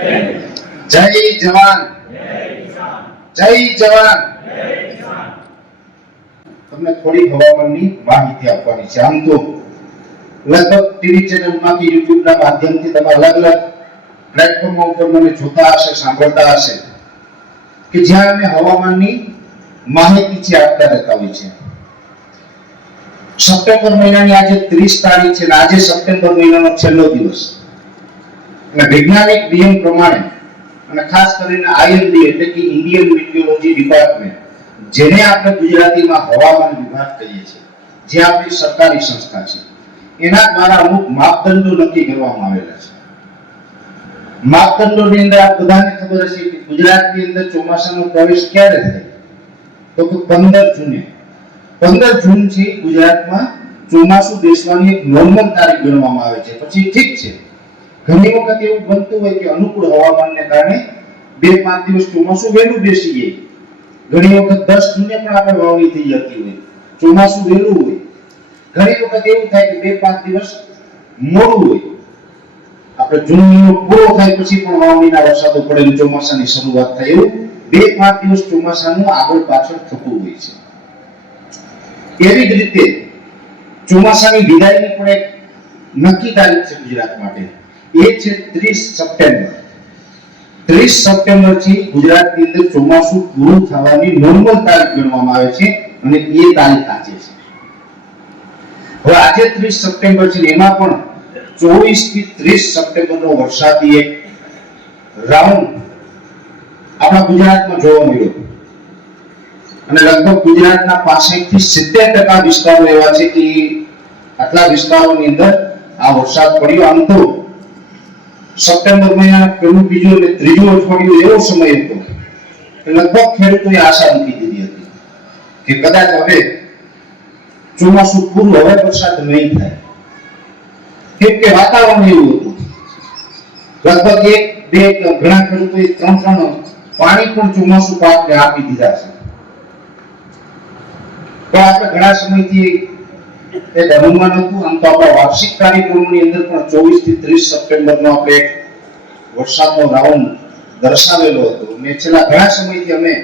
જય જવાન જય જવાન. તમને થોડી હવામાનની માહિતી આપવાની છે. આમ તો લગભગ ટીવી ચેનલમાં કે YouTube ના માધ્યમથી તમે અલગ અલગ પ્લેટફોર્મ ઉપર મને જોતા હશે, સાંભળતા હશે કે જ્યાં અમે હવામાનની માહિતી છે આપતા રહેતા હોય છે. સપ્ટેમ્બર મહિનાની આજે 30 તારીખ છે અને આજે સપ્ટેમ્બર મહિનાનો છેલ્લો દિવસ. અને વૈજ્ઞાનિક નિયમ પ્રમાણે અને ખાસ કરીને IMD એટલે કે ઇન્ડિયન મેટ્રોલોજી ડિપાર્ટમેન્ટ, જેને આપણે ગુજરાતીમાં હવામાન વિભાગ કહીએ છીએ, જે આપણી સરકારી સંસ્થા છે, એના દ્વારા અમુક માપદંડો નક્કી કરવામાં આવેલા છે. માપદંડોની અંદર આ બધાને ખબર હશે કે ગુજરાતની અંદર ચોમાસાનો પ્રવેશ ક્યારે થાય તો કે 15 જૂને. 15 જૂન થી ગુજરાતમાં ચોમાસું બેસવાની એક નોર્મલ તારીખ ગણવામાં આવે છે. પછી ઠીક છે, ઘણી વખત એવું બનતું હોય કે અનુકૂળ હવામાનને કારણે 2-5 દિવસ ચોમાસું વહેલું બેસી જાય. ઘણી વખત 10 જૂને પણ આપણે વાવણી થઈ જતી હોય, ચોમાસું વહેલું હોય. ઘણી વખત એવું થાય કે 2-5 દિવસ મોડું હોય. આપણે જૂન મહિનો પૂરો થાય પછી પણ વાવણીના વરસાદો પડે અને ચોમાસાની શરૂઆત થાય, એવું 2-5 દિવસ ચોમાસાનું આગળ પાછળ થતું હોય છે. એવી જ રીતે ચોમાસાની વિદાયની પણ એક નક્કી તારીખ છે ગુજરાત માટે, એ છે 30 સપ્ટેમ્બર. 30 સપ્ટેમ્બર થી ગુજરાતની અંદર ચોમાસું પૂરું થવાની નોર્મલ તારીખ ગણવામાં આવે છે અને એ તારીખ આજે છે. હવે આજે 30 સપ્ટેમ્બર છે, એમાં પણ 24 થી 30 સપ્ટેમ્બરનો વરસાદી એક રાઉન્ડ આપણા ગુજરાતમાં જોવા મળ્યો અને લગભગ ગુજરાતના 65 થી 70% વિસ્તારો એવા છે કે આટલા વિસ્તારોની અંદર આ વરસાદ પડ્યો. આમ તો સપ્ટેમ્બર મહિનાના પહેલું, બીજું અને ત્રીજું અઠવાડિયું એવો સમય હતો કે લગભગ ખેડૂતોએ આશા મૂકી દીધી હતી કે કદાચ હવે ચોમાસું પૂરું, હવે વરસાદ નહીં થાય, કેમ કે વાતાવરણ એવું હતું. લગભગ 1-2 ઘણા ખેડૂતોએ 3 પાણી પણ ચોમાસું પાકને આપી દીધા છે. તો આપણે ઘણા સમયથી એક અનુમાન હતું. આમ તો આપણા વાર્ષિક કાર્યક્રમોની અંદર પણ 24 થી 30 સપ્ટેમ્બરનો આપણે એક વરસાદનો રાઉન્ડ દર્શાવેલો હતો. અને છેલ્લા ઘણા સમયથી અમે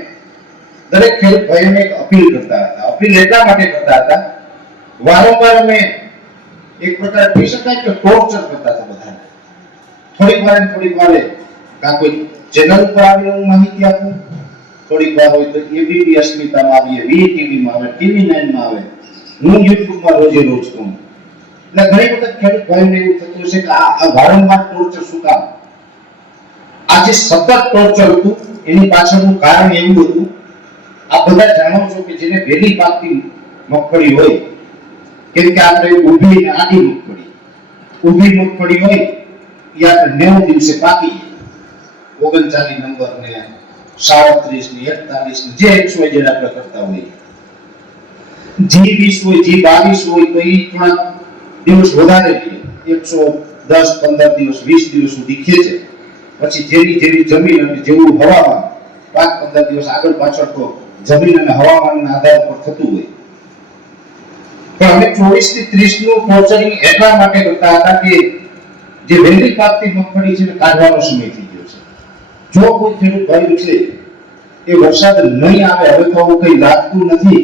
દરેક ખેડૂત ભાઈઓને એક અપીલ કરતા હતા. અપીલ એટલા માટે કરતા હતા, વારંવાર અમે એક પ્રકાર કહી શકાય કે ટોર્ચર કરતા હતા બધાને. થોડીક વાર કાં કોઈ ચેનલ ઉપર આવીને હું માહિતી આપું, થોડીક વાર હોય તો ABP અસ્મિતામાં આવીએ, VTVમાં આવે, TV9 માં આવે, હું યુટ્યુબમાં રોજે રોજ કહું. એટલે ઘણી વખત ખેડૂત ભાઈઓને એવું થતું હશે કે આ વારંવાર ટોર્ચર શું કામ? આ જે સતત ટોર્ચર હતું એની પાછળનું કારણ એવું હતું, આ બધા જાણો છો કે જેને વહેલી પાકતી મગફળી હોય, કેમ કે આપણે ઊભી અને આડી મગફળી, ઊભી મગફળી હોય એ આપણે 90 દિવસે પાકી, 39 નંબર ને 37 ને 41 ને જે 100 જેડ આપણે કરતા હોઈએ. G20 હોય, G22 હોય તો એ થોડા દિવસ વધારે લે, 110-15 દિવસ 20 દિવસ સુધી ખેંચે. પછી જેવી જમીન અને જેવું હવામાન 5-15 દિવસ આગળ પાછળ તો જમીન અને હવામાનના આધાર પર થતું હોય. પણ અમે 24 થી 30 નું ટોર્ચરિંગ એટલા માટે કરતા હતા કે જે વહેલી પાકતી મગફળી છે ને કાઢવાનો સમય થઈ ગયો છે. જો કોઈ ખેડૂત ભાઈ છે એ વરસાદ નહીં આવે, હવે તો આવું કઈ લાગતું નથી,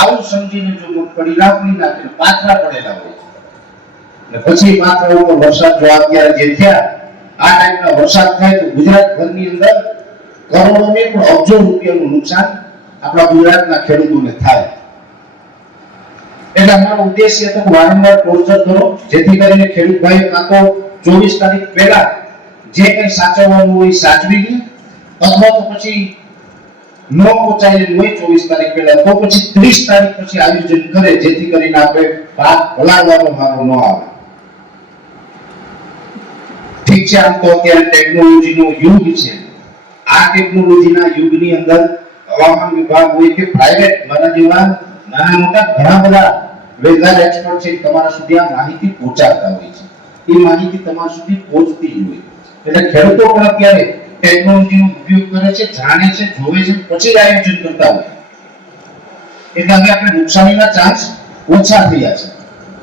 આવું સમજીને જો મગફળી લાવવી નાખે, પાથરા પડેલા હોય અને પછી પાથરા ઉપર વરસાદ જો અત્યારે જે થયા, આ ટાઈપના વરસાદ થાય તો ગુજરાત ભરની અંદર કરોડો ને પણ અબજો રૂપિયાનું નુકસાન આપણા ગુજરાતના ખેડૂતોને થાય. એટલે અમારો ઉદ્દેશ્ય હતો વારંવાર ટોર્ચર કરો, જેથી કરીને ખેડૂત ભાઈઓ કાં તો 24 તારીખ પહેલા જે કંઈ સાચવવાનું હોય સાચવી લે, અથવા તો પછી ન પહોંચાયેલું હોય 24 તારીખ પહેલા તો પછી 30 તારીખ પછી આયોજન કરે, જેથી કરીને આપણે પાક પલાળવાનો વારો ન આવે. ઠીક છે, આમ તો અત્યારે ટેકનોલોજીનો યુગ છે. આ ટેકનોલોજીના યુગની અંદર હવામાન વિભાગ હોય કે પ્રાઇવેટ મારા જેવા નાના મોટા ઘણા બધા વેધર એક્સપર્ટ છે, તમારા સુધી આ માહિતી પહોંચાડતા હોય છે. એ માહિતી તમારા સુધી પહોંચતી જ હોય. એટલે ખેડૂતો પણ અત્યારે ટેકનોલોજીનો ઉપયોગ કરે છે, જાણે છે, જોવે છે, પછી આયોજન કરતા હોય. એટલે હવે આપણે નુકસાનીના ચાન્સ ઓછા થયા છે.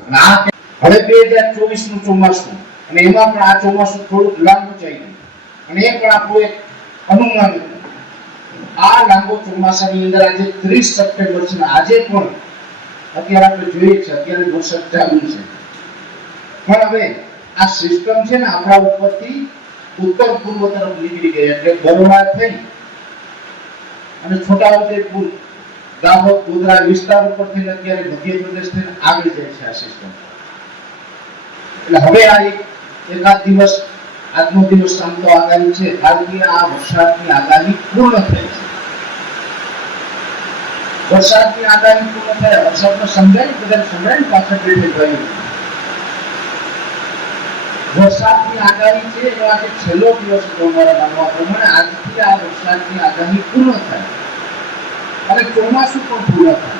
અને આ હવે 2024 નું ચોમાસું, અને એમાં પણ આ ચોમાસું થોડું લાંબુ ચાલ્યું. અને એ પણ આપણું એક અનુમાન હતું. આ લાંબો ચોમાસાની અંદર આજે 30 સપ્ટેમ્બર છે, આજે પણ અત્યારે આપણે જોઈએ છે, અત્યારે વરસાદ ચાલુ છે, પણ હવે આ સિસ્ટમ છે ને આપણા ઉપરથી ઉત્તર પૂર્વ તરફ નીકળી ગઈ, એટલે બરોડા થઈ અને છોટાઉદેપુર, દાહોદ, ગોધરા વિસ્તાર ઉપરથી અત્યારે મધ્યપ્રદેશ થઈને આગળ જાય છે આ સિસ્ટમ. એટલે હવે આ એકાદ દિવસ, આજનો દિવસ આમ તો આગાહી છે, કાલથી આ વરસાદની આગાહી પૂર્ણ થઈ છે. વરસાદની આગાહી પૂર્ણ થાય, વરસાદનો સમજાય, બધા સમજાય પાછળ બેઠે ગયું. વરસાદની આગાહી છે એનો આજે છેલ્લો દિવસ હતો અમારા માનવા પ્રમાણે. આજથી આ વરસાદની આગાહી પૂર્ણ થાય અને ચોમાસું પણ પૂર્ણ થાય.